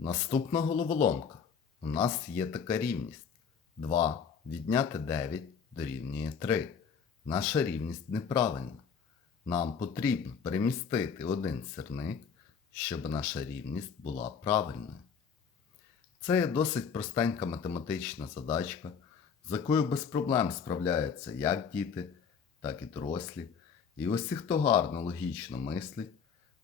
Наступна головоломка. У нас є така рівність 2 відняти 9 дорівнює 3. Наша рівність неправильна. Нам потрібно перемістити один сірник, щоб наша рівність була правильною. Це є досить простенька математична задачка, з якою без проблем справляються як діти, так і дорослі. І усі, хто гарно логічно мислить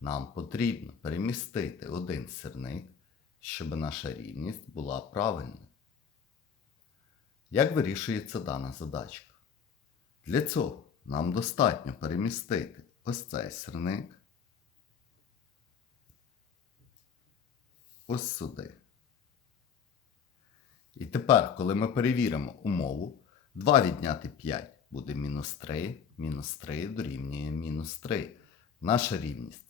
Нам потрібно перемістити один сирник, щоб наша рівність була правильною. Як вирішується дана задачка? Для цього нам достатньо перемістити ось цей сирник ось сюди. І тепер, коли ми перевіримо умову, 2 відняти 5 буде мінус 3, мінус 3 дорівнює мінус 3. Наша рівність